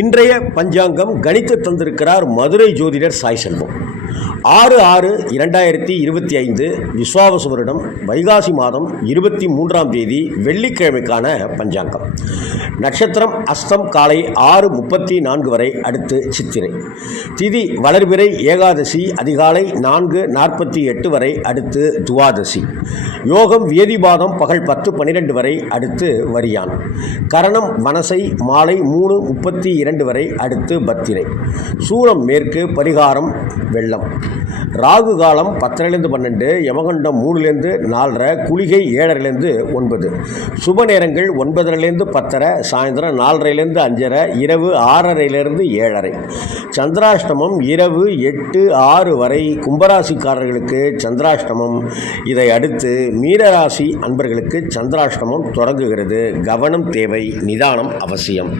இன்றைய பஞ்சாங்கம் கணித்து தந்திருக்கிறார் மதுரை ஜோதிடர் சாய் செல்வம். 6/6/2025 விஸ்வாவசு வருடம் வைகாசி மாதம் 23ஆம் தேதி வெள்ளிக்கிழமைக்கான பஞ்சாங்கம். நட்சத்திரம் அஸ்தம் காலை 6:34 வரை, அடுத்து சித்திரை. திதி வளர்பிறை ஏகாதசி அதிகாலை 4:48 வரை, அடுத்து துவாதசி. யோகம் வியதிபாதம் பகல் 10:12 வரை, அடுத்து வரியான். கரணம் வனசை மாலை 3:32 வரை, அடுத்து பத்திரை. சூலம் மேற்கு, பரிகாரம் வெள்ளம். ராகு காலம் 10:12, யமகண்டம் 3:4, குளிகை 7:09. சுப நேரங்கள் 9:30 10:30, சாயந்தரம் 4:30 5:30, இரவு 6:30 7:30. சந்திராஷ்டமம் இரவு 8-6 வரை கும்பராசிக்காரர்களுக்கு சந்திராஷ்டமம். இதை அடுத்து மீனராசி அன்பர்களுக்கு சந்திராஷ்டமம் தொடங்குகிறது. கவனம் தேவை, நிதானம் அவசியம்.